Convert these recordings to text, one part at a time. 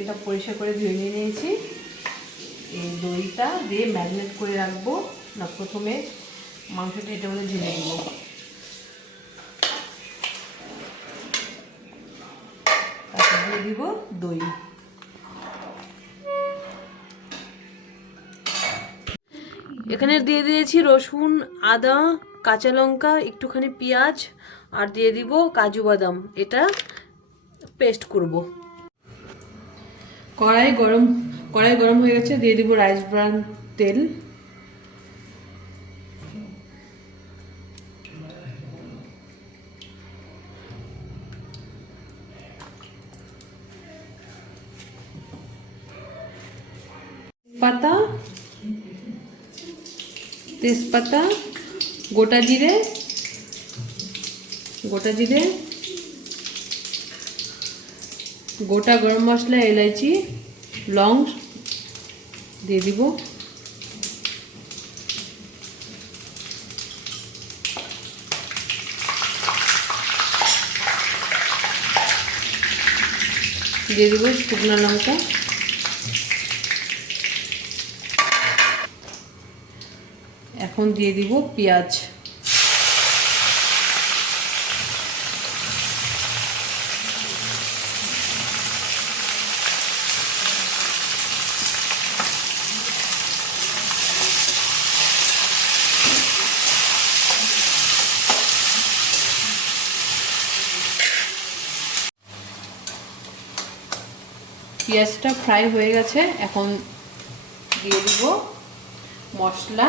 চিকেনটা পরিষ্কার করে ধুয়ে নিয়েছি। এই দইটা দিয়ে ম্যারিনেট করে রাখবো না, প্রথমে মাংসটা এটার মধ্যে ঢেলে দেবো। তারপর দিয়ে দিব দই। এখানে দিয়ে দিয়েছি রসুন, আদা, কাঁচা লঙ্কা, একটুখানি পেঁয়াজ আর দিয়ে দিব কাজু বাদাম। এটা পেস্ট করব। কড়াই গরম হয়ে গেছে, দিয়ে দিব রাইস ব্রান তেল। তেজপাতা, গোটা জিরে, গোটা গরম মশলা, এলাচি, লং দিয়ে দিব। দিয়ে দিব শুকনো লঙ্কা। এখন দিয়ে দিব পেঁয়াজ। পেঁয়াজটা ফ্রাই হয়ে গেছে, এখন দিয়ে দিব মশলা।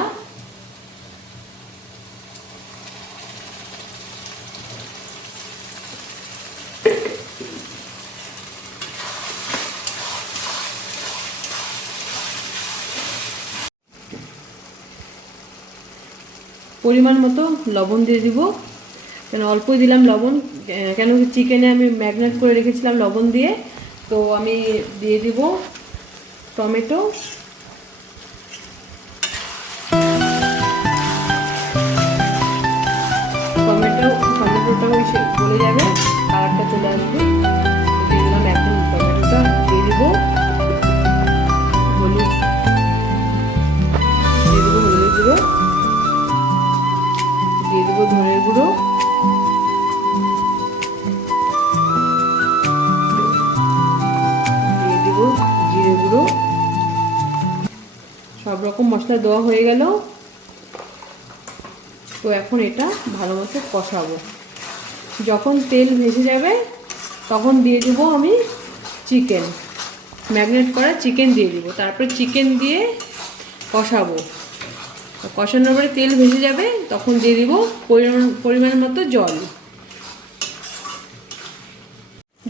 পরিমাণ মতো লবণ দিয়ে দিব, কেন অল্পই দিলাম লবণ, কেন চিকেনে আমি ম্যারিনেট করে রেখেছিলাম লবণ দিয়ে। তো আমি দিয়ে দিব টমেটো, টমেটোটাও গলে যাবে, কালারটা চলে আসবে। দিয়ে দিলাম একদম টমেটোটা, দিয়ে দিব হলুদ, গুঁড়ো, দিয়ে দিব ধনের গুঁড়ো, দিয়ে দিব জিরে গুঁড়ো। সব রকম মশলা দেওয়া হয়ে গেল। তো এখন এটা ভালো মতো কষাবো। যখন তেল ভেসে যাবে তখন দিয়ে দিব আমি চিকেন, ম্যারিনেট করা চিকেন দিয়ে দিব। তারপরে চিকেন দিয়ে কষাবো। কষানোর পরে তেল ভেসে যাবে, তখন দিয়ে দিব পরিমাণ মতো জল।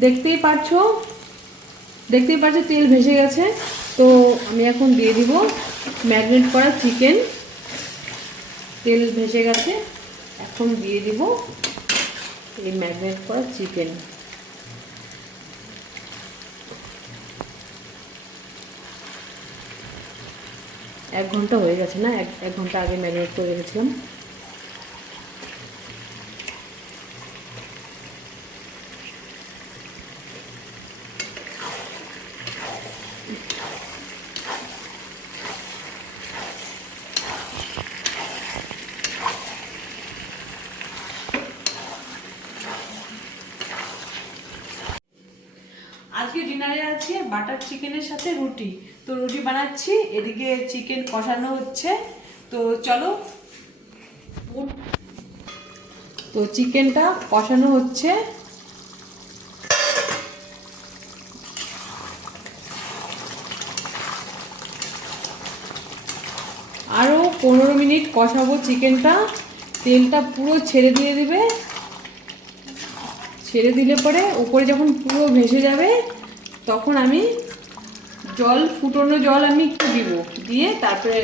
দেখতেই পাচ্ছো তেল ভেসে গেছে। তো আমি এখন দিয়ে দিব ম্যারিনেট করা চিকেন। তেল ভেসে গেছে, এখন দিয়ে দিব এই ম্যারিনেট করা চিকেন। এক ঘন্টা হয়ে গেছে না, এক ঘন্টা আগে ম্যারিনেট করে রেখেছিলাম। আজকে ডিনারে আছে বাটার চিকেনের সাথে রুটি। তো রুটি বানাচ্ছি, এদিকে চিকেন কষানো হচ্ছে। তো চলো, তো চিকেনটা কষানো হচ্ছে। আরও 15 মিনিট কষাবো চিকেনটা। তেলটা পুরো ছেড়ে দিবে। ছেড়ে দিলে পরে উপরে যখন পুরো ভেসে যাবে, তখন আমি ফুটনো জল আমি একটু দিব, দিয়ে তারপরে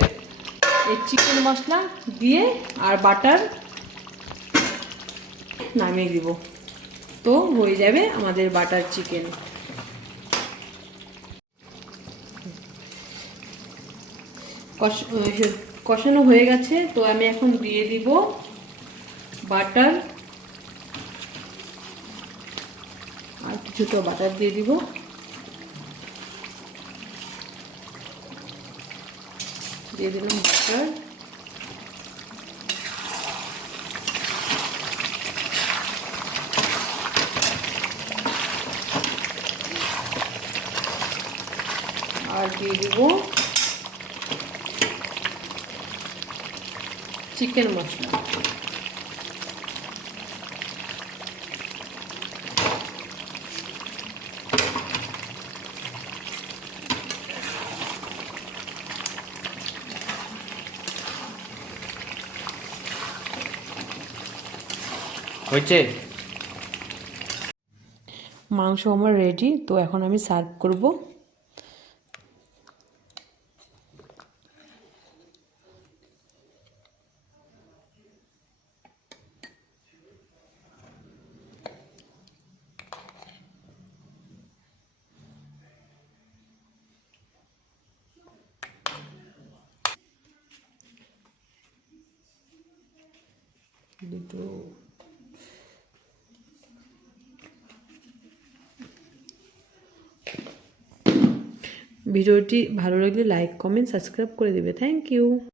এই চিকেন মশলা দিয়ে আর বাটার নামিয়ে দিব। তো হয়ে যাবে আমাদের বাটার চিকেন। কষানো হয়ে গেছে। তো আমি এখন দিয়ে দিব বাটার, আর কিছুটা বাটার দিয়ে দিব। দিয়ে দিলাম বাটার, আর দিয়ে দেব চিকেন মশলা। হয়েছে? মাংস আমার রেডি, তো এখন আমি সার্ভ করব। দুটো ভিডিওটি ভালো লাগলে লাইক, কমেন্ট, সাবস্ক্রাইব করে দেবে। Thank you.